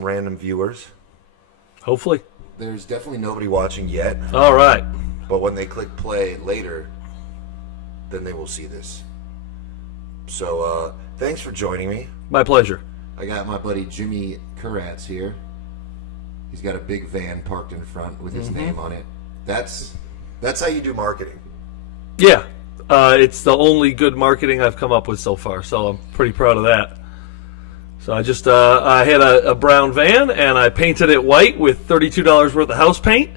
random viewers. Hopefully. There's definitely nobody watching yet. All right. But when they click play later, then they will see this. So, thanks for joining me. My pleasure. I got my buddy Jimmy Kuratz here. He's got a big van parked in front with his name on it. That's how you do marketing. Yeah. It's the only good marketing I've come up with so far, so I'm pretty proud of that. So I had a brown van, and I painted it white with $32 worth of house paint,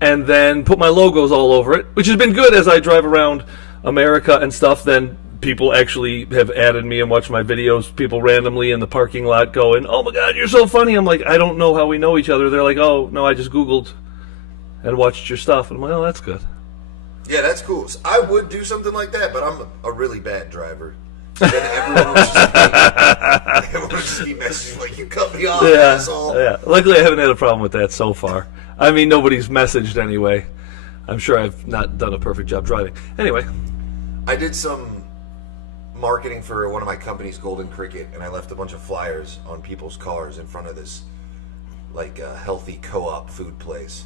and then put my logos all over it, which has been good as I drive around America and stuff. Then people actually have added me and watched my videos. People randomly in the parking lot going, "Oh my God, you're so funny." I'm like, I don't know how we know each other. They're like, "Oh, no, I just Googled and watched your stuff." And I'm like, "Oh, that's good." Yeah, that's cool. So I would do something like that, but I'm a really bad driver. Then everyone would just be messaging like, "You cut me off, asshole." Yeah. Luckily, I haven't had a problem with that so far. I mean, nobody's messaged anyway. I'm sure I've not done a perfect job driving. Anyway. I did some marketing for one of my companies, Golden Cricket, and I left a bunch of flyers on people's cars in front of this, like, healthy co-op food place.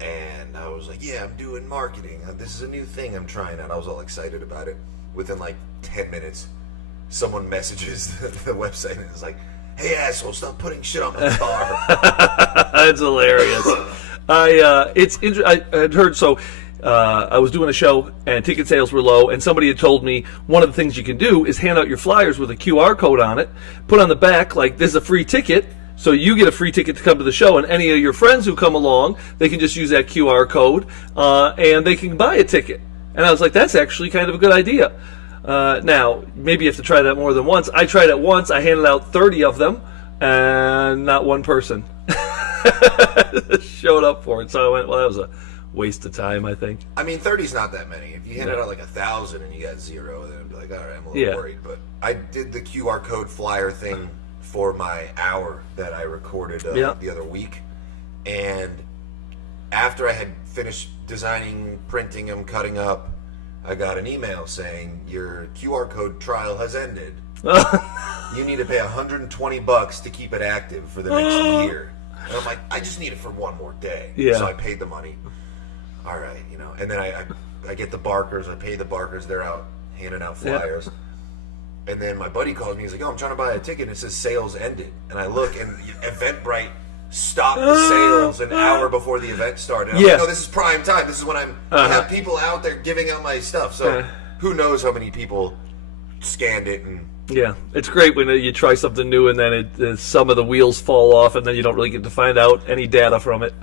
And I was like, "Yeah, I'm doing marketing. This is a new thing I'm trying out." I was all excited about it. Within like 10 minutes, someone messages the website and is like, "Hey, asshole, stop putting shit on my car." That's hilarious. I had heard so. I was doing a show and ticket sales were low, and somebody had told me one of the things you can do is hand out your flyers with a QR code on it, put on the back like, "This is a free ticket." So you get a free ticket to come to the show, and any of your friends who come along, they can just use that QR code, and they can buy a ticket. And I was like, that's actually kind of a good idea. Now, maybe you have to try that more than once. I tried it once. I handed out 30 of them, and not one person showed up for it. So I went, well, that was a waste of time, I think. I mean, 30's not that many. If you handed out like 1,000 and you got 0, then I'd be like, all right, I'm a little worried. But I did the QR code flyer thing for my hour that I recorded the other week. And after I had finished designing, printing them, cutting up, I got an email saying, "Your QR code trial has ended. You need to pay $120 to keep it active for the next year." And I'm like, I just need it for one more day. Yeah. So I paid the money. All right, and then I get the Barkers. I pay the Barkers. They're out handing out flyers. And then my buddy calls me. He's like, "Oh, I'm trying to buy a ticket." And it says sales ended. And I look, and Eventbrite stopped the sales an hour before the event started. I'm like, "No, this is prime time. This is when I have people out there giving out my stuff." So who knows how many people scanned it. And yeah, it's great when you try something new and then some of the wheels fall off, and then you don't really get to find out any data from it.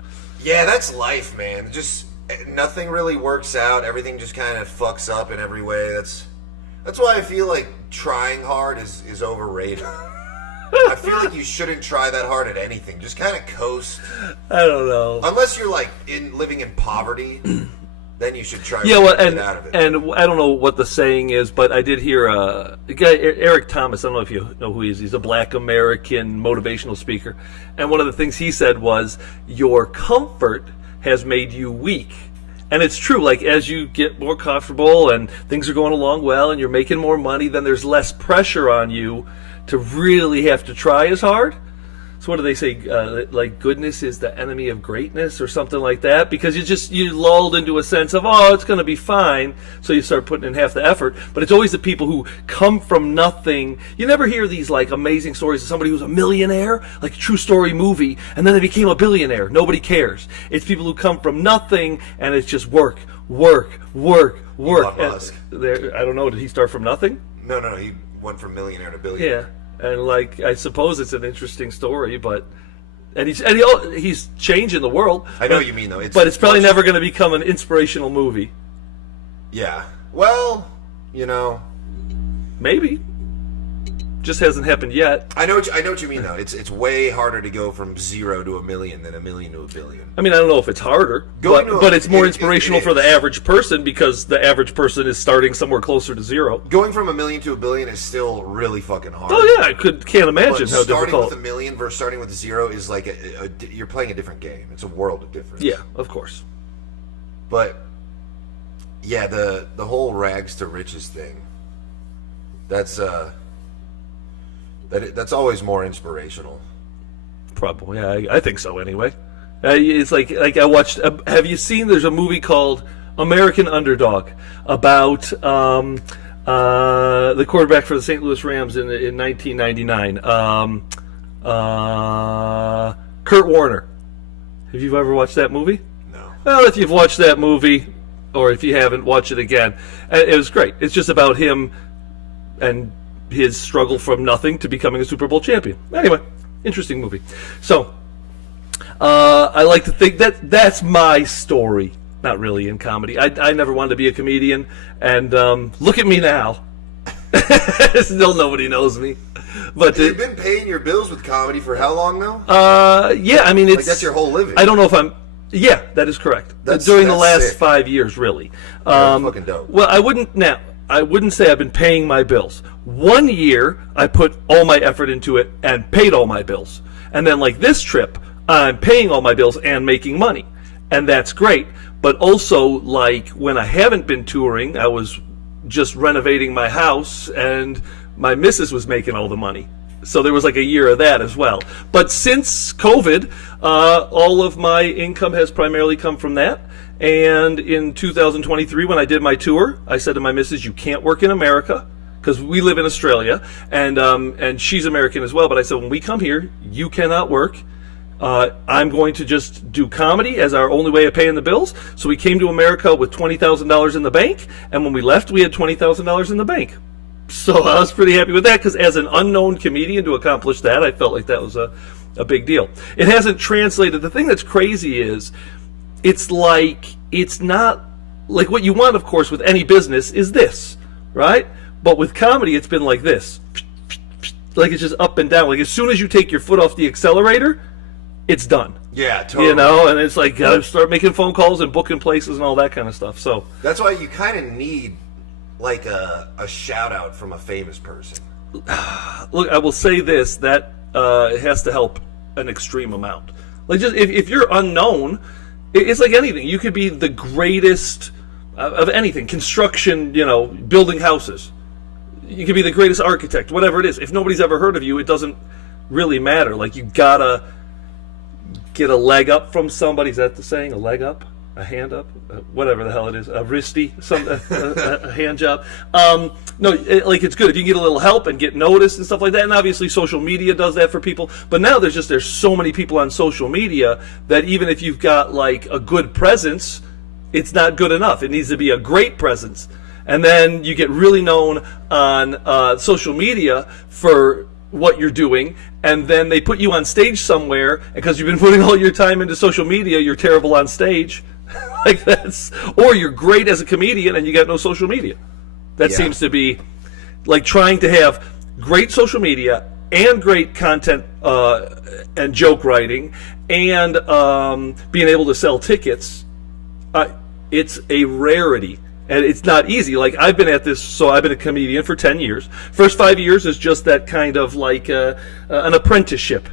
Yeah, that's life, man. Just nothing really works out. Everything just kind of fucks up in every way. That's why I feel like trying hard is overrated. I feel like you shouldn't try that hard at anything. Just kind of coast. I don't know. Unless you're like living in poverty, then you should try to get out of it. And I don't know what the saying is, but I did hear a guy, Eric Thomas. I don't know if you know who he is. He's a Black American motivational speaker. And one of the things he said was, "Your comfort has made you weak." And it's true, like as you get more comfortable and things are going along well and you're making more money, then there's less pressure on you to really have to try as hard. So what do they say? Like goodness is the enemy of greatness or something like that, because you lulled into a sense of, oh, it's going to be fine. So you start putting in half the effort. But it's always the people who come from nothing. You never hear these like amazing stories of somebody who's a millionaire, like a true story movie, and then they became a billionaire. Nobody cares. It's people who come from nothing, and it's just work. Elon Musk. I don't know. Did he start from nothing? No. He went from millionaire to billionaire. Yeah. And like, I suppose it's an interesting story, but he's changing the world. I know what you mean, though. But it's probably never going to become an inspirational movie. Yeah. Well, maybe. Just hasn't happened yet. I know what you mean, though. It's way harder to go from 0 to 1 million than 1 million to 1 billion. I mean, I don't know if it's harder, but it's more inspirational for the average person, because the average person is starting somewhere closer to 0. Going from 1 million to 1 billion is still really fucking hard. Oh yeah, I can't imagine how difficult. Starting with 1 million versus starting with 0 is like you're playing a different game. It's a world of difference. Yeah, of course. But yeah, the whole rags to riches thing. That's always more inspirational. probably. Yeah, I think so anyway. It's like I watched. Have you seen? There's a movie called American Underdog about the quarterback for the St. Louis Rams in 1999. Kurt Warner. Have you ever watched that movie? No. Well, if you've watched that movie, or if you haven't, watch it again. It was great. It's just about him and his struggle from nothing to becoming a Super Bowl champion. Anyway, interesting movie. So, I like to think that that's my story. Not really in comedy. I never wanted to be a comedian, and look at me now. Still nobody knows me. But you've been paying your bills with comedy for how long now? Yeah, I mean, it's... Like, that's your whole living. I don't know if I'm... Yeah, that is correct. During the last 5 years, really. That's fucking dope. Well, I wouldn't say I've been paying my bills. 1 year, I put all my effort into it and paid all my bills. And then, like this trip, I'm paying all my bills and making money. And that's great. But also, like, when I haven't been touring, I was just renovating my house, and my missus was making all the money. So there was like a year of that as well. But since COVID, all of my income has primarily come from that. And in 2023, when I did my tour, I said to my missus, you can't work in America, because we live in Australia, and she's American as well. But I said, when we come here, you cannot work. I'm going to just do comedy as our only way of paying the bills. So we came to America with $20,000 in the bank, and when we left, we had $20,000 in the bank. So I was pretty happy with that, because as an unknown comedian to accomplish that, I felt like that was a big deal. It hasn't translated. The thing that's crazy is, it's not like what you want, of course, with any business is this, right? But with comedy, it's been like this. Like, it's just up and down. Like, as soon as you take your foot off the accelerator, it's done. Yeah, totally. You know, and it's like, gotta start making phone calls and booking places and all that kind of stuff. So that's why you kind of need, like, a shout out from a famous person. Look, I will say this, that it has to help an extreme amount. Like, just if you're unknown, it's like anything. You could be the greatest of anything. Construction, building houses. You could be the greatest architect, whatever it is. If nobody's ever heard of you, it doesn't really matter. Like, you gotta get a leg up from somebody. Is that the saying? A leg up? A hand up? Whatever the hell it is. A wristy? A hand job? It's good if you can get a little help and get noticed and stuff like that. And obviously social media does that for people. But now there's so many people on social media that even if you've got, like, a good presence, it's not good enough. It needs to be a great presence. And then you get really known on social media for what you're doing, and then they put you on stage somewhere, and because you've been putting all your time into social media, you're terrible on stage. Like, or you're great as a comedian and you got no social media. That seems to be like trying to have great social media and great content and joke writing and being able to sell tickets. It's a rarity. And it's not easy. Like, I've been at this, so I've been a comedian for 10 years. First 5 years is just that kind of like an apprenticeship.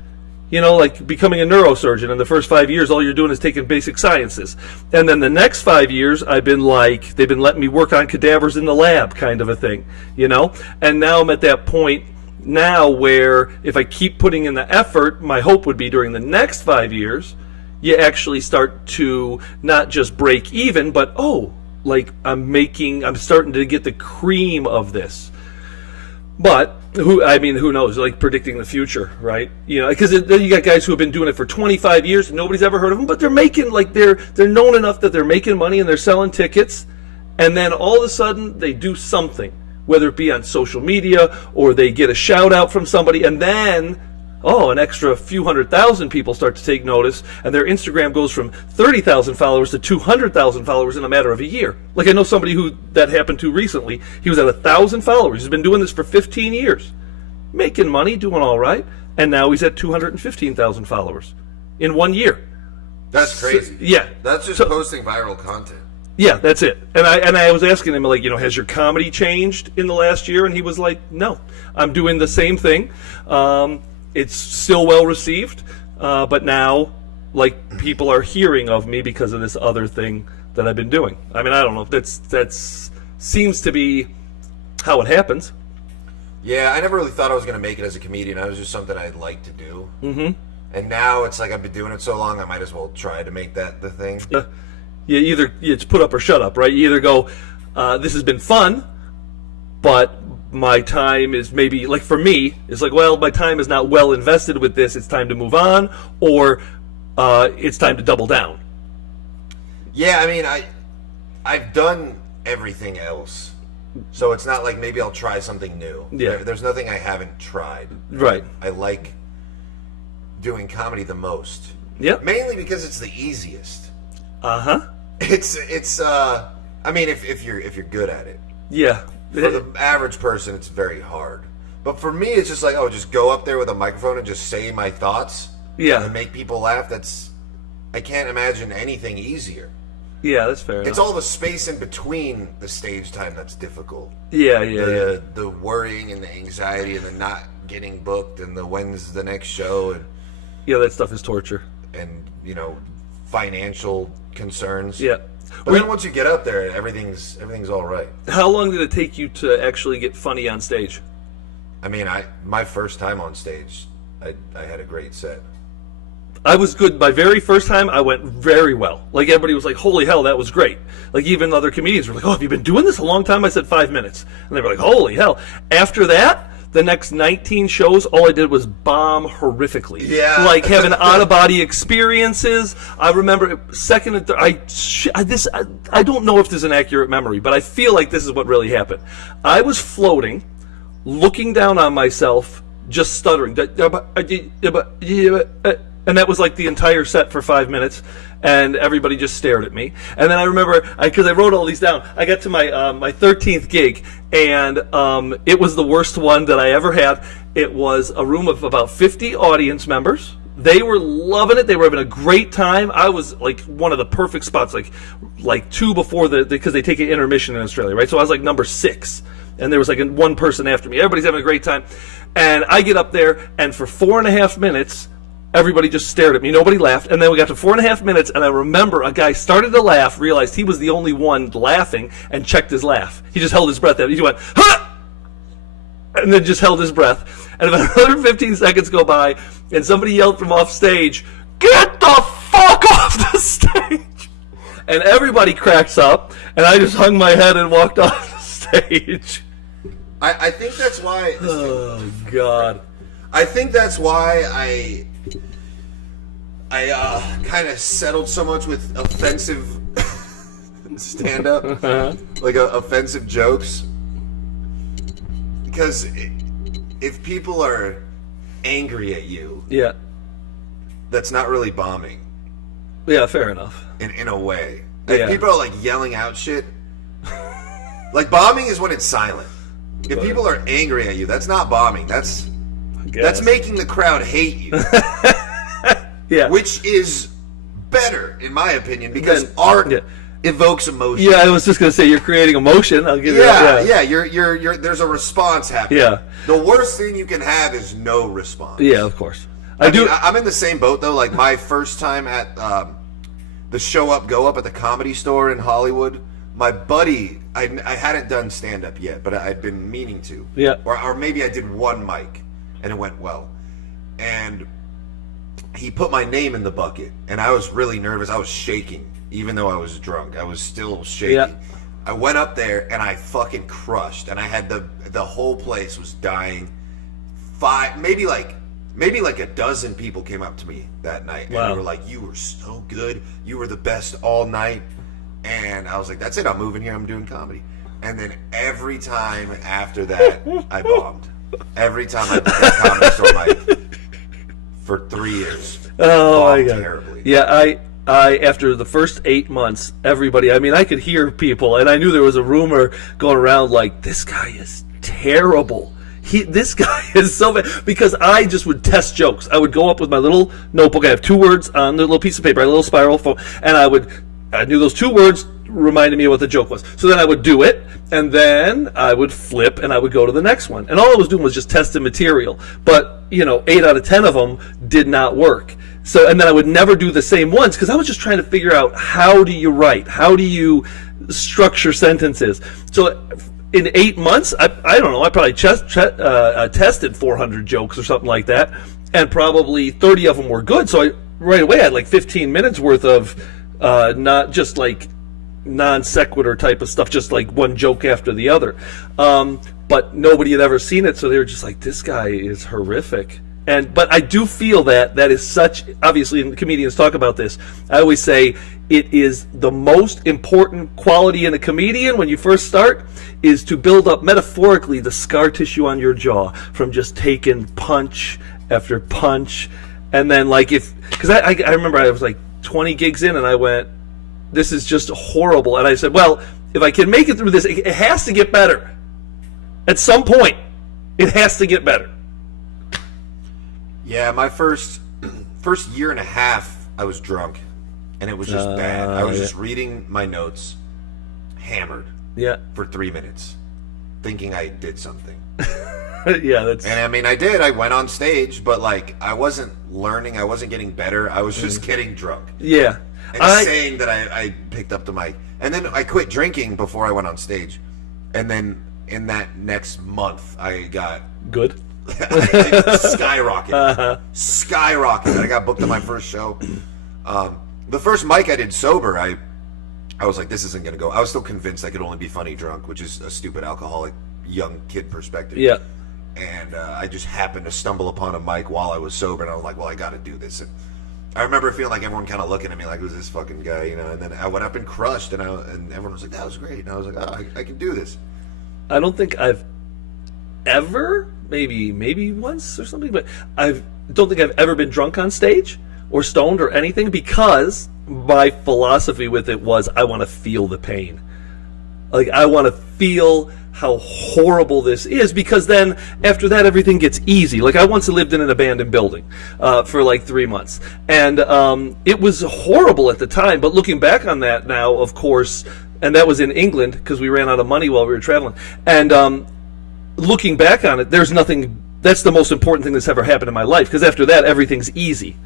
Like becoming a neurosurgeon. In the first 5 years, all you're doing is taking basic sciences. And then the next 5 years, they've been letting me work on cadavers in the lab, kind of a thing. And now I'm at that point now where if I keep putting in the effort, my hope would be during the next 5 years, you actually start to not just break even, but, like, I'm starting to get the cream of this. But who knows? Like, predicting the future, right? Because then you got guys who have been doing it for 25 years and nobody's ever heard of them, but they're making, like, they're known enough that they're making money and they're selling tickets, and then all of a sudden they do something, whether it be on social media or they get a shout out from somebody, and then an extra few 100,000 people start to take notice, and their Instagram goes from 30,000 followers to 200,000 followers in a matter of a year. Like, I know somebody who that happened to recently. He was at 1,000 followers. He's been doing this for 15 years. Making money, doing all right, and now he's at 215,000 followers in 1 year. That's crazy. Yeah. That's just posting viral content. Yeah, that's it. And I was asking him, like, has your comedy changed in the last year? And he was like, no. I'm doing the same thing. It's still well received, but now, like, people are hearing of me because of this other thing that I've been doing. I mean, I don't know if that's seems to be how it happens. Yeah, I never really thought I was going to make it as a comedian. It was just something I'd like to do. Mm-hmm. And now it's like I've been doing it so long, I might as well try to make that the thing. Yeah, either it's put up or shut up, right? You either go, this has been fun, but my time is maybe, like for me, it's like, well, my time is not well invested with this, it's time to move on, or it's time to double down. Yeah, I mean, I've done everything else. So it's not like maybe I'll try something new. Yeah. There's nothing I haven't tried. Right. I like doing comedy the most. Yep. Mainly because it's the easiest. Uh-huh. It's I mean if you're good at it. Yeah. For the average person it's very hard. But for me it's just like, just go up there with a microphone and just say my thoughts. Yeah. And make people laugh. I can't imagine anything easier. Yeah, that's fair enough. It's all the space in between the stage time that's difficult. Yeah. The worrying and the anxiety and the not getting booked and the when's the next show and yeah, that stuff is torture. And financial concerns. Yeah. But then once you get up there, everything's all right. How long did it take you to actually get funny on stage? I mean, my first time on stage, I had a great set. I was good. My very first time, I went very well. Like, everybody was like, holy hell, that was great. Like, even other comedians were like, have you been doing this a long time? I said 5 minutes. And they were like, holy hell. After that, the next 19 shows, all I did was bomb horrifically. Yeah. Like, having out-of-body experiences. I remember second and third, I don't know if this is an accurate memory, but I feel like this is what really happened. I was floating, looking down on myself, just stuttering. And that was like the entire set for 5 minutes, and everybody just stared at me. And then I remember, because I wrote all these down, I got to my 13th gig, and it was the worst one that I ever had. It was a room of about 50 audience members. They were loving it. They were having a great time. I was like one of the perfect spots, like two before because they take an intermission in Australia, right? So I was like number 6, and there was like one person after me. Everybody's having a great time. And I get up there, and for 4.5 minutes, everybody just stared at me. Nobody laughed. And then we got to 4.5 minutes, and I remember a guy started to laugh, realized he was the only one laughing, and checked his laugh. He just held his breath out. He went, ha! And then just held his breath. And about another 15 seconds go by, and somebody yelled from off stage, get the fuck off the stage! And everybody cracks up, and I just hung my head and walked off the stage. I think that's why... Oh, God. I think that's why I kind of settled so much with offensive stand-up, like offensive jokes. Because if people are angry at you, yeah, that's not really bombing. Yeah, fair enough. In a way, if people are like yelling out shit, like bombing is when it's silent. If people are angry at you, that's not bombing. That's making the crowd hate you. Yeah. Which is better, in my opinion, because art evokes emotion. Yeah, I was just gonna say you're creating emotion. I'll give you that. Yeah. You're there's a response happening. Yeah. The worst thing you can have is no response. Yeah, of course. I'm in the same boat though. Like my first time at the Show Up Go Up at the Comedy Store in Hollywood. My buddy, I hadn't done stand-up yet, but I'd been meaning to. Yeah. Or maybe I did one mic, and it went well. And he put my name in the bucket, and I was really nervous. I was shaking, even though I was drunk. I was still shaking. Yeah. I went up there, and I fucking crushed. And I had the whole place was dying. Maybe like a dozen people came up to me that night. Wow. And they were like, you were so good. You were the best all night. And I was like, that's it, I'm moving here, I'm doing comedy. And then every time after that, I bombed. Every time I did that Comedy Store mic for 3 years. Oh, my God. Terribly. Yeah, I after the first 8 months, everybody, I mean, I could hear people, and I knew there was a rumor going around like, this guy is terrible. This guy is so bad. Because I just would test jokes. I would go up with my little notebook, I have 2 words on the little piece of paper, a little spiral phone, and I knew those 2 words reminded me of what the joke was. So then I would do it, and then I would flip, and I would go to the next one. And all I was doing was just testing material. But, 8 out of 10 of them did not work. So, and then I would never do the same ones, because I was just trying to figure out, how do you write? How do you structure sentences? So in 8 months, I don't know, I probably tested 400 jokes or something like that. and probably 30 of them were good. So I right away had like 15 minutes worth of not just like non sequitur type of stuff, just like one joke after the other. But nobody had ever seen it, so they were just like, this guy is horrific. But I do feel that is such, obviously, and comedians talk about this. I always say it is the most important quality in a comedian when you first start is to build up metaphorically the scar tissue on your jaw from just taking punch after punch. And then because I remember I was like 20 gigs in and I went, this is just horrible. And I said, well, if I can make it through this, it has to get better. At some point, it has to get better. Yeah, my first year and a half, I was drunk, and it was just bad. I was just reading my notes, hammered, for 3 minutes, thinking I did something. And I mean, I did. I went on stage, but I wasn't learning. I wasn't getting better. I was just getting drunk. Yeah, and saying that I picked up the mic, and then I quit drinking before I went on stage, and then in that next month, I got good. Skyrocketed. I got booked on my first show. The first mic I did sober, I was like, this isn't gonna go. I was still convinced I could only be funny drunk, which is a stupid alcoholic young kid perspective. Yeah. And I just happened to stumble upon a mic while I was sober, and I was like, well, I got to do this. And I remember feeling like everyone kind of looking at me like, who's this fucking guy, And then I went up and crushed, and everyone was like, that was great. And I was like, oh, I can do this. I don't think I've ever, maybe once or something, but I don't think I've ever been drunk on stage or stoned or anything, because my philosophy with it was I want to feel the pain. I want to feel how horrible this is, because then after that everything gets easy. I once lived in an abandoned building for 3 months, and it was horrible at the time, but looking back on that now, of course, and that was in England because we ran out of money while we were traveling, and looking back on it, there's nothing. That's the most important thing that's ever happened in my life, because after that, everything's easy.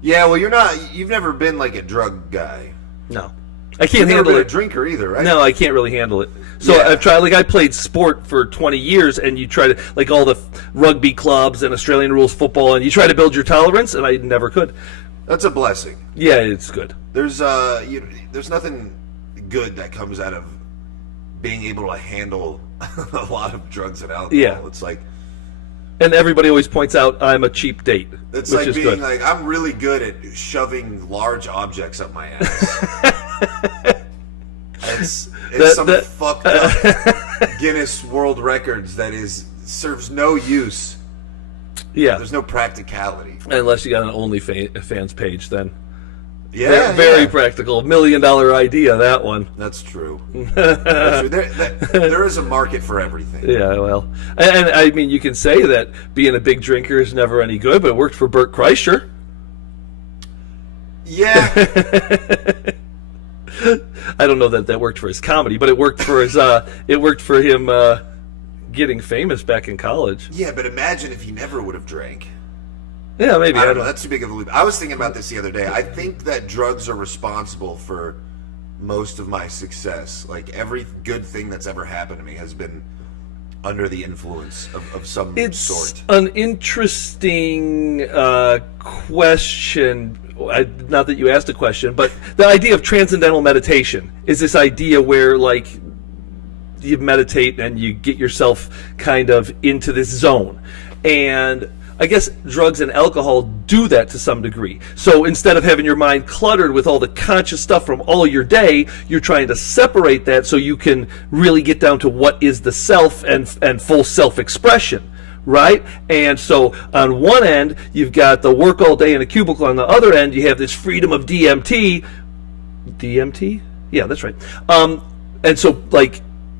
Yeah, well, you've never been a drug guy. No, I can't handle it. A drinker either, right? No, I can't really handle it. So I've tried. I played sport for 20 years, and you try to all the rugby clubs and Australian rules football, and you try to build your tolerance, and I never could. That's a blessing. Yeah, it's good. There's nothing good that comes out of being able to handle a lot of drugs and alcohol. Yeah. It's and everybody always points out I'm a cheap date. It's like being good. I'm really good at shoving large objects up my ass. it's some fucked up Guinness World Records that serves no use. Yeah. There's no practicality. Unless you got an OnlyFans page, then. Yeah, very practical. $1 million idea, that one. That's true. That's true. There is a market for everything. Yeah, well. And I mean, you can say that being a big drinker is never any good, but it worked for Bert Kreischer. Yeah. I don't know that worked for his comedy, but it worked for him getting famous back in college. Yeah, but imagine if he never would have drank. Yeah, maybe. I don't know. That's too big of a leap. I was thinking about this the other day. I think that drugs are responsible for most of my success. Every good thing that's ever happened to me has been under the influence of some sort. It's an interesting question. Not that you asked a question, but the idea of transcendental meditation is this idea where, you meditate and you get yourself kind of into this zone. And I guess drugs and alcohol do that to some degree. So instead of having your mind cluttered with all the conscious stuff from all your day, you're trying to separate that so you can really get down to what is the self and full self-expression, right? And so on one end, you've got the work all day in a cubicle. On the other end, you have this freedom of DMT. DMT? Yeah, that's right. And so,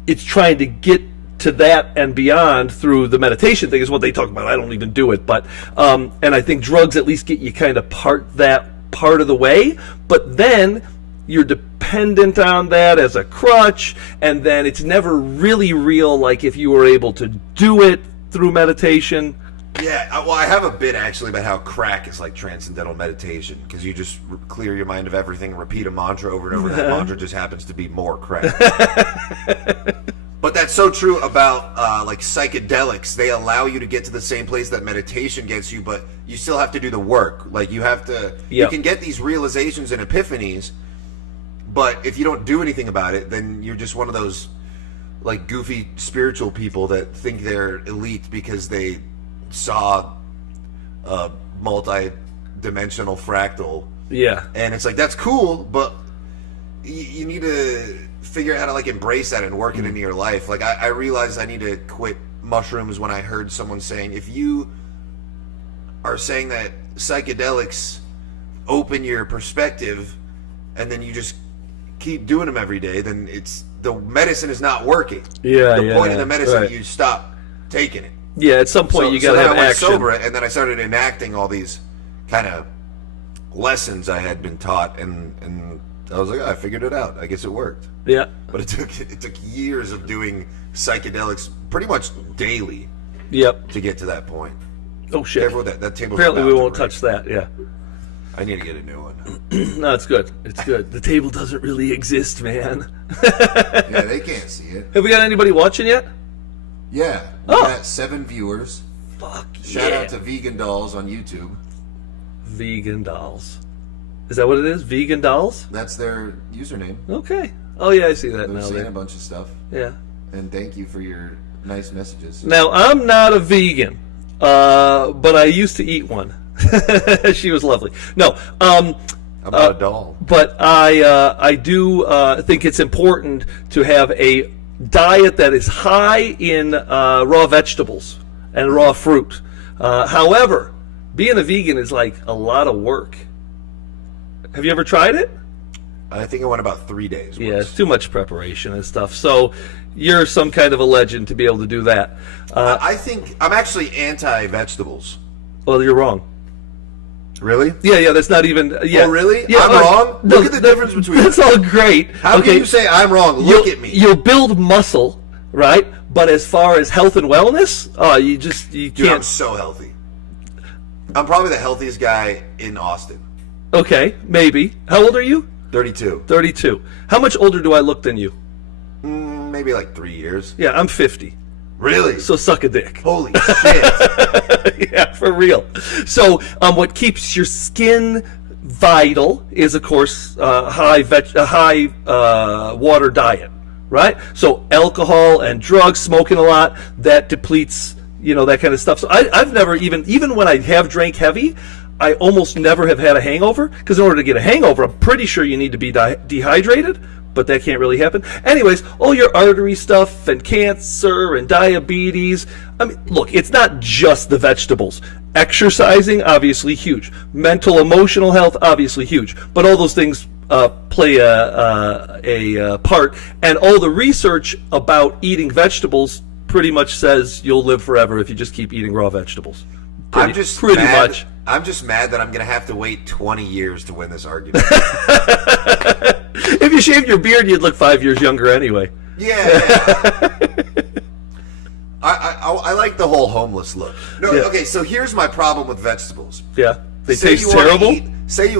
it's trying to get to that and beyond through the meditation thing is what they talk about. I don't even do it, but and I think drugs at least get you kind of part of the way, but then you're dependent on that as a crutch, and then it's never really real if you were able to do it through meditation. Yeah, well, I have a bit actually about how crack is like transcendental meditation, because you just clear your mind of everything, repeat a mantra over and over, and that mantra just happens to be more crack. But that's so true about like psychedelics. They allow you to get to the same place that meditation gets you, but you still have to do the work. Like you have to, you can get these realizations and epiphanies, but if you don't do anything about it, then you're just one of those like goofy spiritual people that think they're elite because they saw a multi-dimensional fractal. Yeah. And it's like, that's cool, but you need to figure out how to like embrace that and work it into your life. Like I realized I need to quit mushrooms when I heard someone saying, if you are saying that psychedelics open your perspective and then you just keep doing them every day, then it's the medicine is not working. The point of the medicine, you stop taking it. Yeah, at some point you got to have I went action. sober, and then I started enacting all these kind of lessons I had been taught, and I was like, oh, I figured it out. I guess it worked. Yeah. But it took years of doing psychedelics pretty much daily. Yep. To get to that point. Oh shit. Careful with that table. Apparently we won't touch that. Yeah. I need to get a new one. No, it's good. It's good. The table doesn't really exist, man. Yeah, they can't see it. Have we got anybody watching yet? Yeah. We got 7 viewers. Fuck Shout out to Vegan Dolls on YouTube. Vegan Dolls. Is that what it is? Vegan Dolls? That's their username. Okay. Oh yeah, I see that They're now. saying a bunch of stuff. Yeah. And thank you for your nice messages. Now, I'm not a vegan, but I used to eat one. She was lovely. No, about a doll. But I do think it's important to have a diet that is high in raw vegetables and raw fruit. However, being a vegan is like a lot of work. Have you ever tried it? I think I went about 3 days. Yeah, it's too much preparation and stuff. So you're some kind of a legend to be able to do that. I think I'm actually anti-vegetables. Well, you're wrong. Really? Yeah, that's not even... Yeah. Oh, really? Yeah, I'm wrong? Look at the difference between... That's all great. How can you say I'm wrong? Look at me. You'll build muscle, right? But as far as health and wellness, you can't... Dude, I'm so healthy. I'm probably the healthiest guy in Austin. Okay, maybe. How old are you? 32. 32. How much older do I look than you? Maybe like 3 years. Yeah, I'm 50. Really? So suck a dick. Holy shit. Yeah, for real. So what keeps your skin vital is, of course, high water diet, right? So alcohol and drugs, smoking a lot, that depletes, that kind of stuff. So I've never even when I have drank heavy, I almost never have had a hangover, because in order to get a hangover, I'm pretty sure you need to be dehydrated, but that can't really happen. Anyways, all your artery stuff and cancer and diabetes. I mean, look, it's not just the vegetables. Exercising, obviously huge. Mental, emotional health, obviously huge. But all those things play a part. And all the research about eating vegetables pretty much says you'll live forever if you just keep eating raw vegetables. I'm just mad that I'm going to have to wait 20 years to win this argument. If you shaved your beard, you'd look 5 years younger anyway. Yeah. I like the whole homeless look. No, yeah. Okay, so here's my problem with vegetables. Yeah. They taste terrible?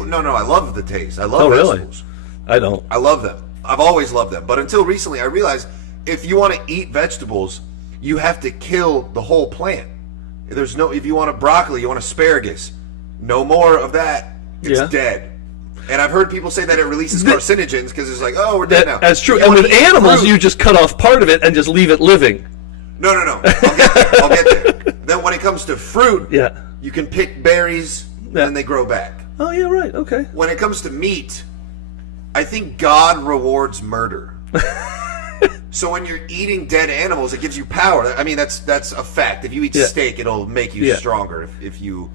No, I love the taste. I love vegetables. Really? I don't. I love them. I've always loved them. But until recently, I realized if you want to eat vegetables, you have to kill the whole plant. If you want a broccoli, you want asparagus, no more of that. It's dead. And I've heard people say that it releases carcinogens because it's like, oh, we're dead now. That's true. And with animals, you just cut off part of it and just leave it living. No. I'll get there. Then when it comes to fruit, you can pick berries and they grow back. Oh, yeah, right. Okay. When it comes to meat, I think God rewards murder. So when you're eating dead animals, it gives you power. I mean, that's a fact. If you eat steak, it'll make you stronger. If you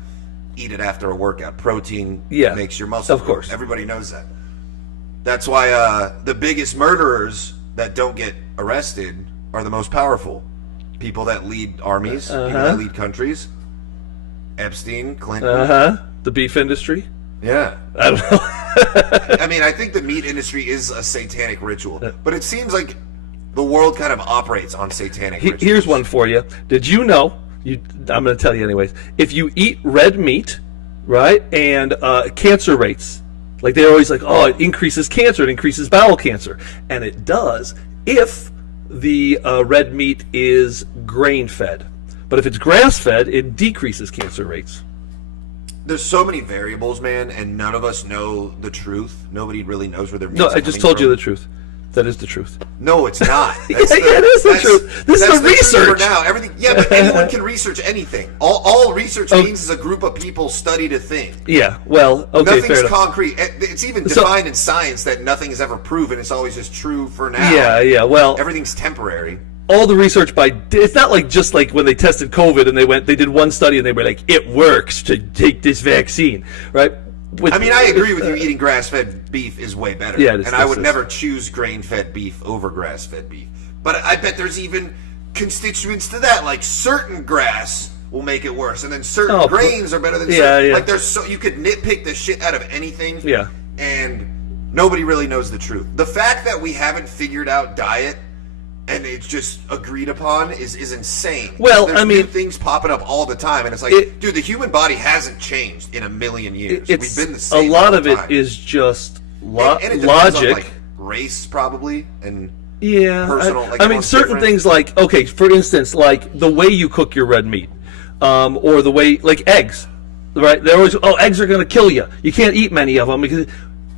eat it after a workout, protein makes your muscles. Of course, everybody knows that. That's why the biggest murderers that don't get arrested are the most powerful. People that lead armies, people that lead countries. Epstein, Clinton. The beef industry. Yeah. I don't know. I mean, I think the meat industry is a satanic ritual, but it seems like the world kind of operates on satanic rituals. Here's one for you. Did you know, I'm going to tell you anyways, if you eat red meat, right, and cancer rates, like they're always like, oh, it increases cancer, it increases bowel cancer. And it does if the red meat is grain-fed. But if it's grass-fed, it decreases cancer rates. There's so many variables, man, and none of us know the truth. Nobody really knows where their meat's No, I just told from. you the truth. That is the truth. No, it's not. Yeah, it is the truth. This is the research. For now, everything. Yeah, but anyone can research anything. All research means is a group of people studied a thing. Yeah, well, okay, Nothing's fair enough. concrete. It's even defined in science that nothing is ever proven. It's always just true for now. Yeah, well, everything's temporary. All the research it's not like just like when they tested COVID and they did one study and they were like, it works to take this vaccine, right? I agree with you. Eating grass-fed beef is way better. Yeah, and I would never choose grain-fed beef over grass-fed beef. But I bet there's even constituents to that. Like certain grass will make it worse, and then certain grains are better than certain. Yeah. Like you could nitpick the shit out of anything. Yeah. And nobody really knows the truth. The fact that we haven't figured out diet and it's just agreed upon is insane. Well, there's new things popping up all the time, and it's like, dude, the human body hasn't changed in a million years. We've been the same. A lot of it is just and it logic, on, like, race, probably, and personal. Certain different things like, okay, for instance, like the way you cook your red meat, or the way like eggs, right? They're always eggs are going to kill you. You can't eat many of them because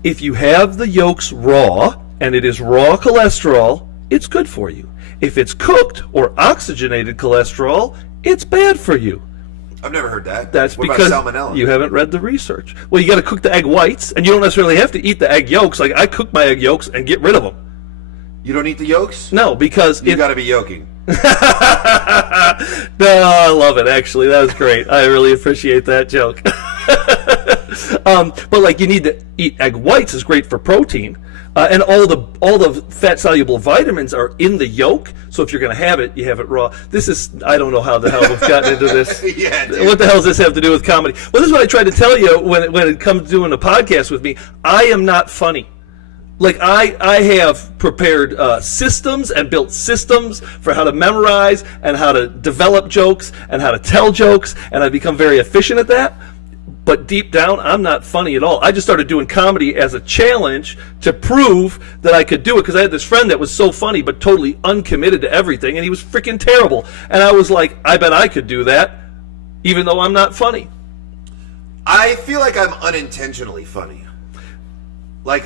if you have the yolks raw and it is raw cholesterol, it's good for you. If it's cooked or oxygenated cholesterol, it's bad for you. I've never heard that. That's what because about salmonella? You haven't read the research. Well, you got to cook the egg whites, and you don't necessarily have to eat the egg yolks. Like I cook my egg yolks and get rid of them. You don't eat the yolks? No, because you got to be yolking. No, I love it. Actually, that was great. I really appreciate that joke. But like, you need to eat egg whites is great for protein. And all the fat soluble vitamins are in the yolk. So if you're going to have it, you have it raw. I don't know how the hell we've gotten into this. Yeah, dude. What the hell does this have to do with comedy? Well, this is what I tried to tell you when it comes to doing a podcast with me. I am not funny. Like I have prepared systems and built systems for how to memorize and how to develop jokes and how to tell jokes, and I've become very efficient at that. But deep down, I'm not funny at all. I just started doing comedy as a challenge to prove that I could do it, because I had this friend that was so funny but totally uncommitted to everything, and he was freaking terrible. And I was like, I bet I could do that, even though I'm not funny. I feel like I'm unintentionally funny. Like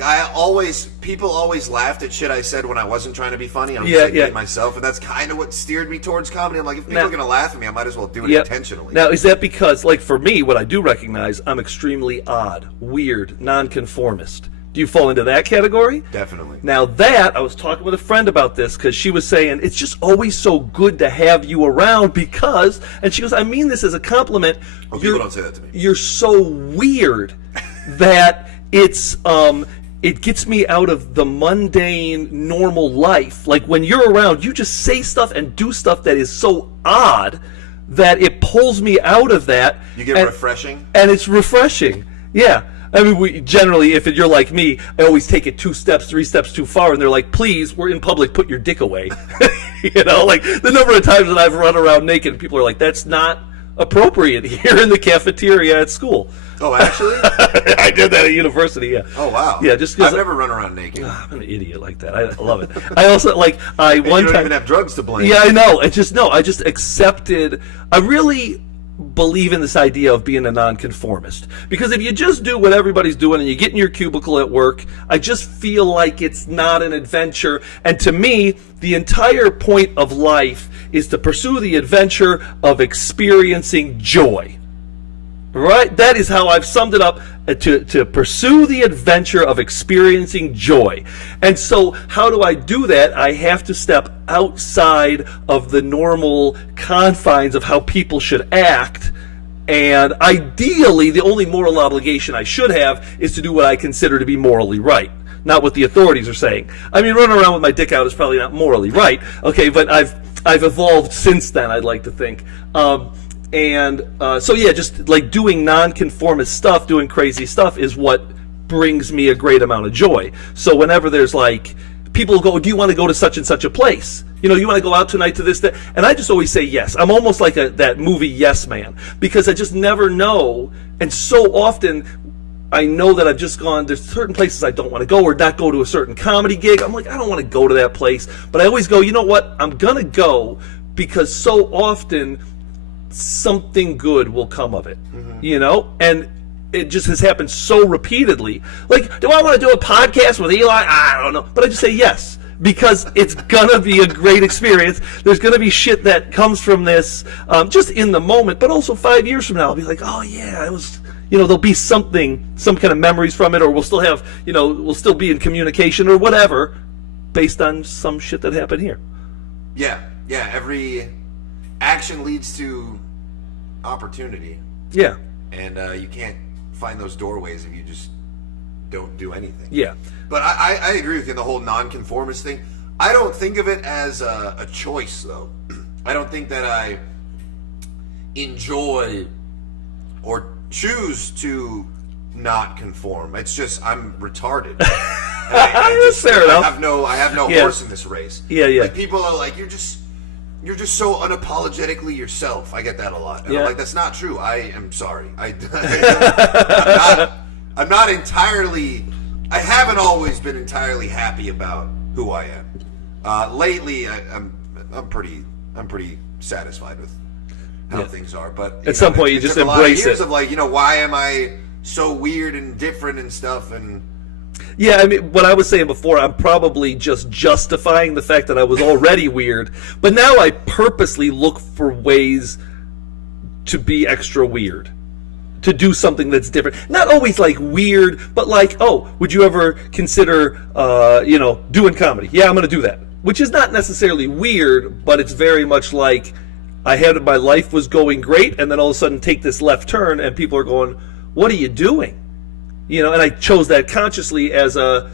people always laughed at shit I said when I wasn't trying to be funny. I'm just being myself, and that's kind of what steered me towards comedy. I'm like, if people are going to laugh at me, I might as well do it intentionally. Now, is that because, like, for me, what I do recognize, I'm extremely odd, weird, nonconformist. Do you fall into that category? Definitely. Now I was talking with a friend about this because she was saying, it's just always so good to have you around because, and she goes, I mean this as a compliment. People don't say that to me. You're so weird that it gets me out of the mundane, normal life. Like when you're around, you just say stuff and do stuff that is so odd that it pulls me out of that. You get refreshing? And it's refreshing. Yeah. I mean, we generally, if you're like me, I always take it 2 steps, 3 steps too far, and they're like, please, we're in public, put your dick away. You know, like the number of times that I've run around naked, people are like, that's not appropriate here in the cafeteria at school. Oh, actually? I did that at university, yeah. Oh, wow. Yeah, just I've never run around naked. I'm an idiot like that. I love it. I also, one you don't time... even have drugs to blame. Yeah, I know. I just accepted... I really believe in this idea of being a nonconformist. Because if you just do what everybody's doing and you get in your cubicle at work, I just feel like it's not an adventure. And to me, the entire point of life is to pursue the adventure of experiencing joy. Right? That is how I've summed it up, to pursue the adventure of experiencing joy. And so how do I do that? I have to step outside of the normal confines of how people should act. And ideally, the only moral obligation I should have is to do what I consider to be morally right, not what the authorities are saying. I mean, running around with my dick out is probably not morally right, okay, but I've evolved since then, I'd like to think. Just like doing nonconformist stuff, doing crazy stuff is what brings me a great amount of joy. So whenever there's like, people go, do you want to go to such and such a place? You know, you want to go out tonight to this, that? And I just always say yes. I'm almost like that movie Yes Man, because I just never know. And so often I know that I've just gone, there's certain places I don't want to go, or not go to a certain comedy gig. I'm like, I don't want to go to that place. But I always go, you know what? I'm going to go because so often something good will come of it, you know? And it just has happened so repeatedly. Like, do I want to do a podcast with Eli? I don't know. But I just say yes, because it's going to be a great experience. There's going to be shit that comes from this just in the moment, but also 5 years from now, I'll be like, oh, yeah, it was... You know, there'll be something, some kind of memories from it, or we'll still have, you know, we'll still be in communication or whatever based on some shit that happened here. Yeah, every action leads to opportunity. Yeah. And you can't find those doorways if you just don't do anything. Yeah. But I agree with you on the whole nonconformist thing. I don't think of it as a choice, though. I don't think that I enjoy or choose to not conform. It's just I'm retarded. Fair enough. I have no horse in this race. Yeah. Like, people are like, you're just so unapologetically yourself. I get that a lot. And I'm like, that's not true. I am sorry. I'm not entirely. I haven't always been entirely happy about who I am. Lately, I'm pretty satisfied with how things are, but at some point you just embrace it. Of like, you know, why am I so weird and different and stuff? And yeah, I mean, what I was saying before, I'm probably just justifying the fact that I was already weird, but now I purposely look for ways to be extra weird, to do something that's different. Not always like weird, but like, oh, would you ever consider, doing comedy? Yeah, I'm going to do that, which is not necessarily weird, but it's very much like, my life was going great, and then all of a sudden take this left turn, and people are going, "What are you doing?" You know, and I chose that consciously as a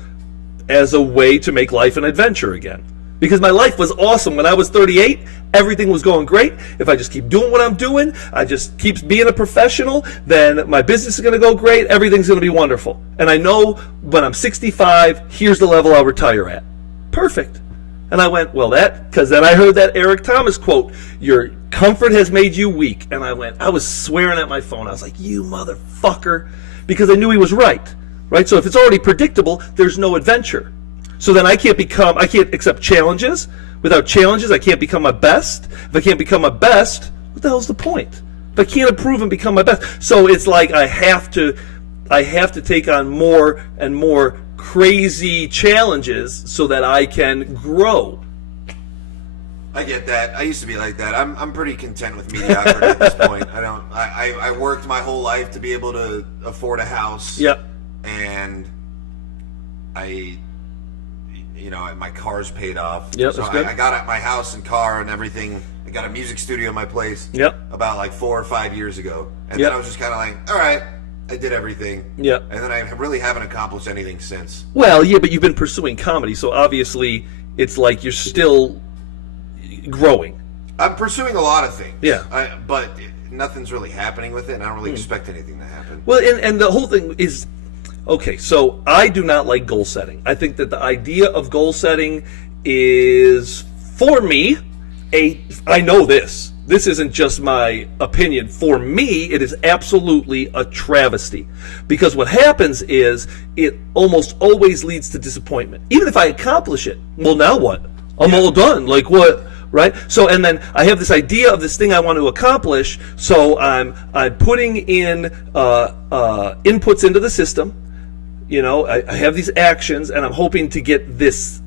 way to make life an adventure again. Because my life was awesome when I was 38. Everything was going great. If I just keep doing what I'm doing, I just keep being a professional, then my business is going to go great. Everything's going to be wonderful. And I know when I'm 65, here's the level I'll retire at. Perfect. And I went, well, because then I heard that Eric Thomas quote, your comfort has made you weak. And I was swearing at my phone. I was like, you motherfucker. Because I knew he was right? So if it's already predictable, there's no adventure. So then I can't accept challenges. Without challenges, I can't become my best. If I can't become my best, what the hell's the point? If I can't improve and become my best. So it's like I have to take on more and more crazy challenges so that I can grow. I get that. I used to be like that. I'm pretty content with mediocrity at this point. I worked my whole life to be able to afford a house. Yep. And my car's paid off. Yep, so that's good. I got my house and car and everything. I got a music studio in my place. Yep. About like 4 or 5 years ago. And then I was just kind of like, all right, I did everything. Yep. And then I really haven't accomplished anything since. Well, yeah, but you've been pursuing comedy, so obviously it's like you're still growing. I'm pursuing a lot of things. Yeah. But nothing's really happening with it, and I don't really expect anything to happen. Well, and the whole thing is, okay, so I do not like goal setting. I think that the idea of goal setting is, for me, I know this. This isn't just my opinion. For me, it is absolutely a travesty. Because what happens is it almost always leads to disappointment. Even if I accomplish it, well, now what? I'm all done. Like what? Right? So, and then I have this idea of this thing I want to accomplish. So I'm putting in inputs into the system. You know, I have these actions, and I'm hoping to get this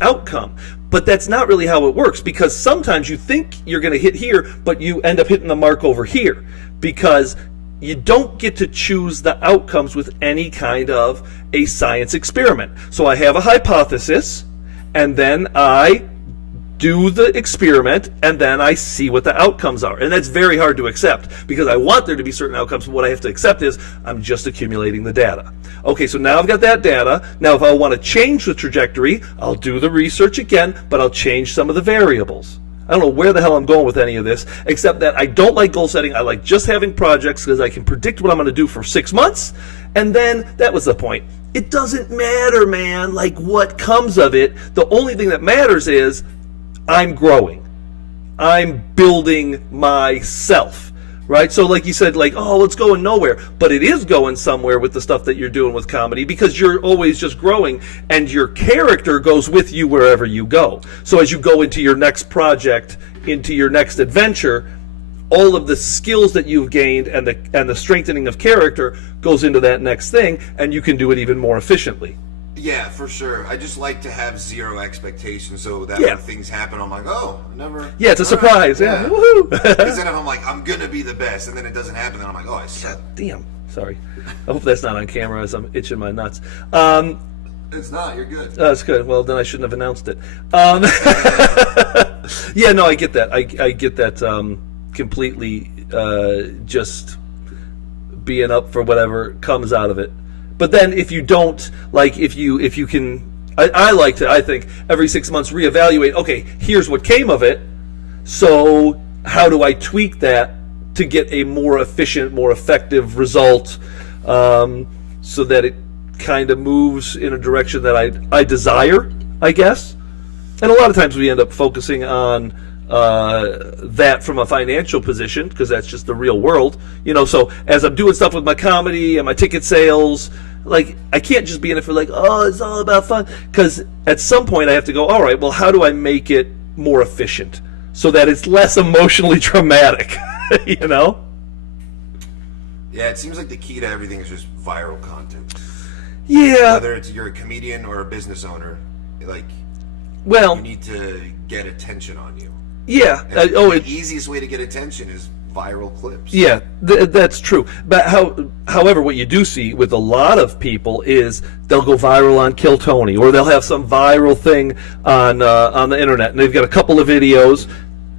outcome. But that's not really how it works, because sometimes you think you're going to hit here, but you end up hitting the mark over here, because you don't get to choose the outcomes with any kind of a science experiment. So I have a hypothesis, and then I do the experiment, and then I see what the outcomes are. And that's very hard to accept, because I want there to be certain outcomes, but what I have to accept is I'm just accumulating the data. Okay, so now I've got that data. Now if I want to change the trajectory, I'll do the research again, but I'll change some of the variables. I don't know where the hell I'm going with any of this, except that I don't like goal setting. I like just having projects, because I can predict what I'm going to do for 6 months, and then that was the point. It doesn't matter, man, like what comes of it. The only thing that matters is I'm growing. I'm building myself. right? So like you said, like, oh, it's going nowhere. But it is going somewhere with the stuff that you're doing with comedy because you're always just growing and your character goes with you wherever you go. So as you go into your next project, into your next adventure, all of the skills that you've gained and the strengthening of character goes into that next thing, and you can do it even more efficiently. Yeah, for sure. I just like to have zero expectations, so that when things happen, I'm like, oh, never. Yeah, it's a surprise. Yeah, woohoo! Because then if I'm like, I'm gonna be the best, and then it doesn't happen, then I'm like, oh, I suck. God damn. Sorry. I hope that's not on camera as I'm itching my nuts. It's not. You're good. That's good. Well, then I shouldn't have announced it. Yeah, no, I get that. I get that completely. Just being up for whatever comes out of it. But then if you don't, like, if you can, I like to, I think, every 6 months reevaluate, okay, here's what came of it, so how do I tweak that to get a more efficient, more effective result, so that it kind of moves in a direction that I desire, I guess. And a lot of times we end up focusing on that from a financial position because that's just the real world, so as I'm doing stuff with my comedy and my ticket sales, like, I can't just be in it for like, oh, it's all about fun, because at some point I have to go, all right, well, how do I make it more efficient so that it's less emotionally traumatic? Yeah, it seems like the key to everything is just viral content. Yeah, whether it's you're a comedian or a business owner, like, well, you need to get attention on you. Yeah. The easiest way to get attention is viral clips. Yeah, that's true. But however, what you do see with a lot of people is they'll go viral on Kill Tony, or they'll have some viral thing on the internet, and they've got a couple of videos.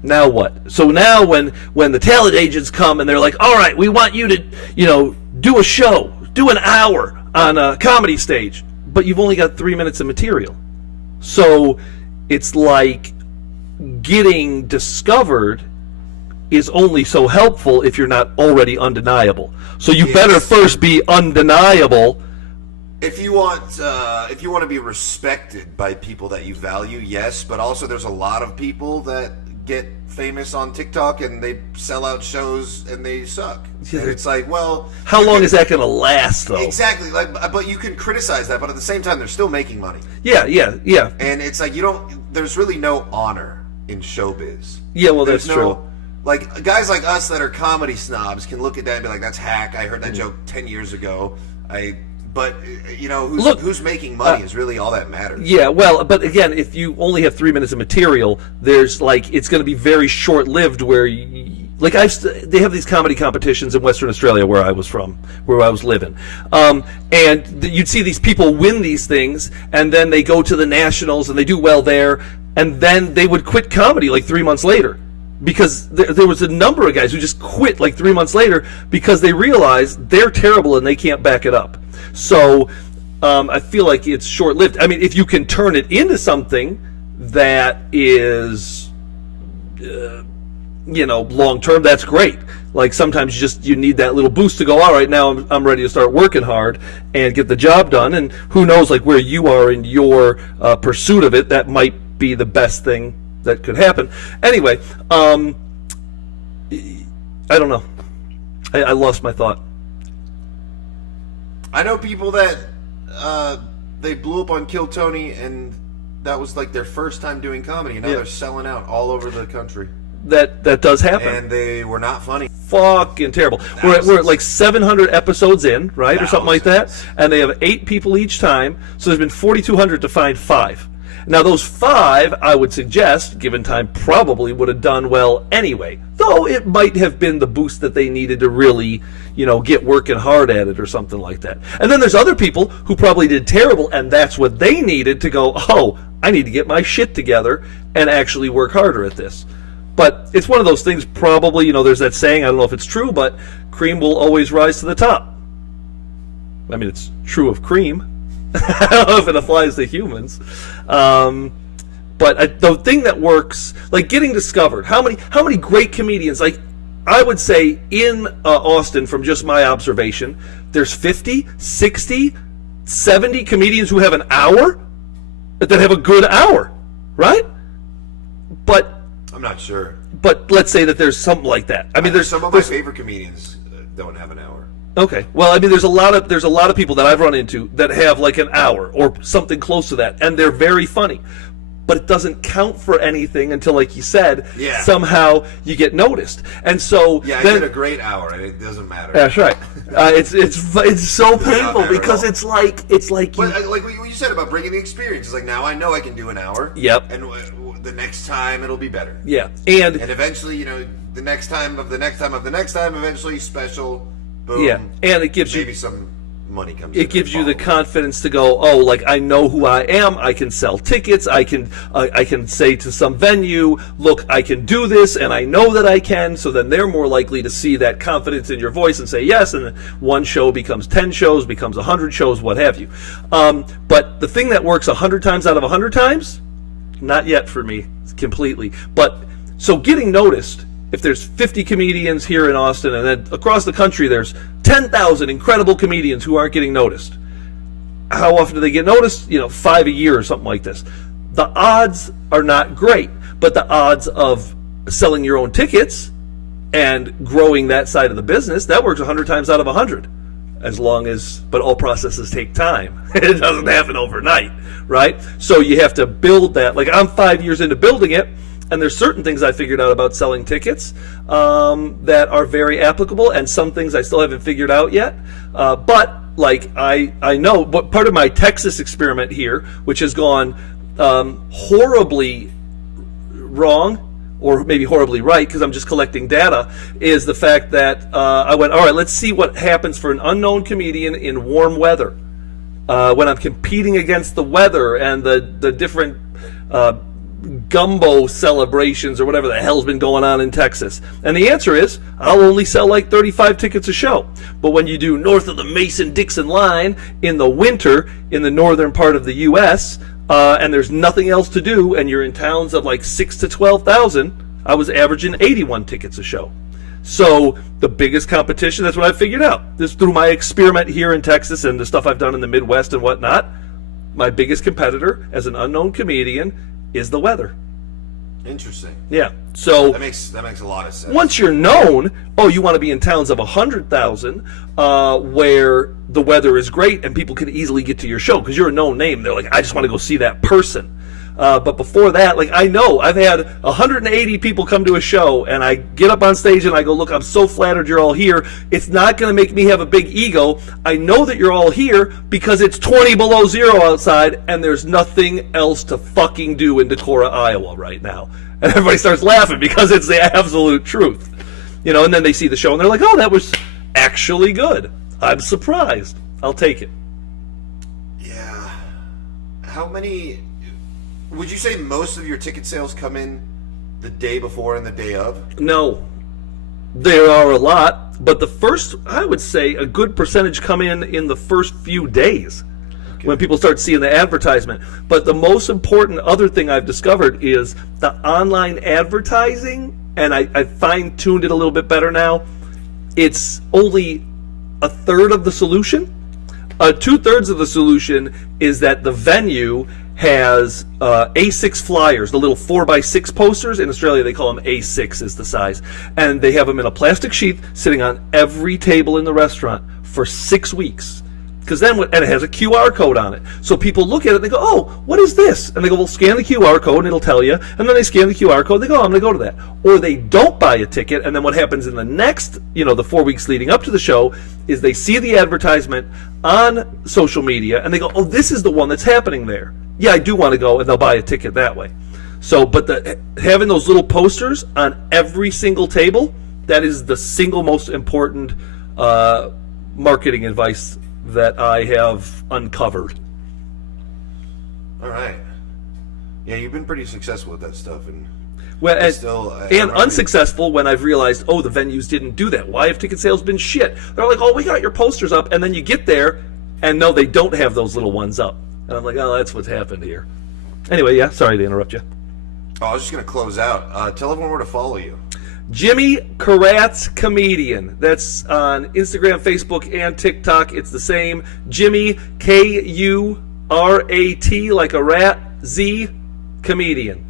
Now what? So now when the talent agents come and they're like, all right, we want you to do a show, do an hour on a comedy stage, but you've only got 3 minutes of material. So it's like getting discovered is only so helpful if you're not already undeniable. So you better first be undeniable. If you want to be respected by people that you value, yes, but also there's a lot of people that get famous on TikTok and they sell out shows and they suck. And it's like, well, how long is that going to last, though? Exactly. Like, but you can criticize that, but at the same time, they're still making money. Yeah. And it's like there's really no honor in showbiz. Yeah, well, that's true. Like, guys like us that are comedy snobs can look at that and be like, that's hack. I heard that joke 10 years ago. But who's making money is really all that matters. Yeah, well, but again, if you only have 3 minutes of material, there's it's going to be very short-lived. Where they have these comedy competitions in Western Australia, where I was from, where I was living, and you'd see these people win these things, and then they go to the nationals and they do well there, and then they would quit comedy like 3 months later. Because there was a number of guys who just quit like 3 months later because they realized they're terrible and they can't back it up. So I feel like it's short-lived. I mean, if you can turn it into something that is, long-term, that's great. Like, sometimes you need that little boost to go, all right, now I'm ready to start working hard and get the job done. And who knows, like, where you are in your pursuit of it, that might be the best thing that could happen. Anyway, I don't know. I lost my thought. I know people that they blew up on Kill Tony, and that was like their first time doing comedy, and now they're selling out all over the country. That does happen. And they were not funny. Fucking terrible. We're at like 700 episodes in, right? Or something like that. And they have 8 people each time, so there's been 4,200 to find 5. Now, those 5, I would suggest, given time, probably would have done well anyway. Though it might have been the boost that they needed to really, get working hard at it or something like that. And then there's other people who probably did terrible, and that's what they needed to go, oh, I need to get my shit together and actually work harder at this. But it's one of those things, probably, there's that saying, I don't know if it's true, but cream will always rise to the top. I mean, it's true of cream. I don't know if it applies to humans, but the thing that works, like getting discovered. How many great comedians? Like, I would say in Austin, from just my observation, there's 50, 60, 70 comedians who have an hour that have a good hour, right? But I'm not sure. but let's say that there's something like that. I mean, there's some of my favorite comedians don't have an hour. Okay. Well, I mean, there's a lot of people that I've run into that have like an hour or something close to that, and they're very funny. But it doesn't count for anything until, like you said, somehow you get noticed. And so I did a great hour, and it doesn't matter. That's right. It's so painful because it's like But like what you said about bringing the experience, it's like now I know I can do an hour. Yep. And the next time it'll be better. Yeah. And eventually, the next time of the next time of the next time, eventually special. Boom. Yeah. And it gives maybe you some money comes. It gives you the confidence to go, oh, like I know who I am. I can sell tickets. I can say to some venue, look, I can do this, and I know that I can. So then they're more likely to see that confidence in your voice and say yes. And one show becomes 10 shows, becomes 100 shows, what have you. But the thing that works 100 times out of 100 times, not yet for me completely. But so getting noticed. If there's 50 comedians here in Austin, and then across the country there's 10,000 incredible comedians who aren't getting noticed. How often do they get noticed? 5 a year or something like this. The odds are not great, but the odds of selling your own tickets and growing that side of the business, that works 100 times out of 100. But all processes take time. It doesn't happen overnight, right? So you have to build that. Like I'm 5 years into building it, and there's certain things I figured out about selling tickets that are very applicable, and some things I still haven't figured out yet. But like I know, but part of my Texas experiment here, which has gone horribly wrong, or maybe horribly right, because I'm just collecting data, is the fact that I went, all right, let's see what happens for an unknown comedian in warm weather. When I'm competing against the weather and the different gumbo celebrations or whatever the hell's been going on in Texas. And the answer is, I'll only sell like 35 tickets a show. But when you do north of the Mason-Dixon line in the winter in the northern part of the U.S., and there's nothing else to do, and you're in towns of like 6,000 to 12,000, I was averaging 81 tickets a show. So the biggest competition, that's what I figured out. This through my experiment here in Texas and the stuff I've done in the Midwest and whatnot, my biggest competitor as an unknown comedian is the weather. Interesting. Yeah. So that makes a lot of sense. Once you're known, you want to be in towns of 100,000 where the weather is great and people can easily get to your show because you're a known name. They're like, I just want to go see that person. But before that, like I know I've had 180 people come to a show, and I get up on stage and I go, look, I'm so flattered you're all here. It's not going to make me have a big ego. I know that you're all here because it's 20 below zero outside, and there's nothing else to fucking do in Decorah, Iowa right now. And everybody starts laughing because it's the absolute truth. And then they see the show and they're like, oh, that was actually good. I'm surprised. I'll take it. Yeah. How many... Would you say most of your ticket sales come in the day before and the day of? No. There are a lot, but I would say a good percentage come in the first few days when people start seeing the advertisement. But the most important other thing I've discovered is the online advertising, and I fine-tuned it a little bit better now. It's only a third of the solution. 2/3 of the solution is that the venue has A6 flyers, the little 4x6 posters. In Australia, they call them A6 is the size. And they have them in a plastic sheath sitting on every table in the restaurant for 6 weeks. And it has a QR code on it. So people look at it and they go, oh, what is this? And they go, well, scan the QR code and it'll tell you. And then they scan the QR code, they go, oh, I'm going to go to that. Or they don't buy a ticket, and then what happens in the next, the 4 weeks leading up to the show is they see the advertisement on social media and they go, oh, this is the one that's happening there. Yeah, I do want to go, and they'll buy a ticket that way. So, but having those little posters on every single table, that is the single most important marketing advice that I have uncovered. All right. Yeah, you've been pretty successful with that stuff, and unsuccessful when I've realized, the venues didn't do that. Why have ticket sales been shit? They're like, oh, we got your posters up, and then you get there, and no, they don't have those little ones up. And I'm like, oh, that's what's happened here. Anyway, yeah, sorry to interrupt you. Oh, I was just going to close out. Tell everyone where to follow you. Jimmy Kuratz Comedian. That's on Instagram, Facebook, and TikTok. It's the same. Jimmy, Kurat, like a rat, Z, Comedian.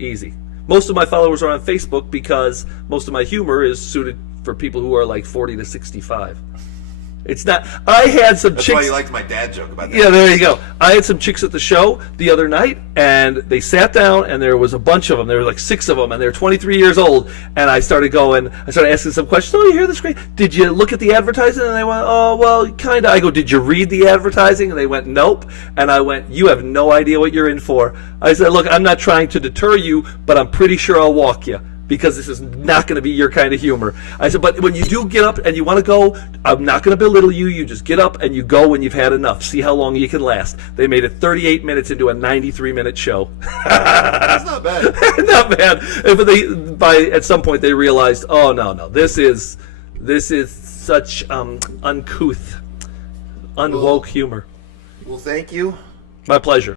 Easy. Most of my followers are on Facebook because most of my humor is suited for people who are like 40 to 65. It's not. I had some That's chicks. why you liked my dad joke about that. Yeah, there you go. I had some chicks at the show the other night, and they sat down, and there was a bunch of them. There were like 6 of them, and they were 23 years old. And I started asking some questions. Oh, you hear this great? Did you look at the advertising? And they went, oh, well, kind of. I go, did you read the advertising? And they went, nope. And I went, you have no idea what you're in for. I said, look, I'm not trying to deter you, but I'm pretty sure I'll walk you, because this is not going to be your kind of humor. I said, but when you do get up and you want to go, I'm not going to belittle you. You just get up and you go when you've had enough. See how long you can last. They made it 38 minutes into a 93-minute show. That's not bad. Not bad. But at some point they realized, oh, no, this is such uncouth, unwoke humor. Well, thank you. My pleasure.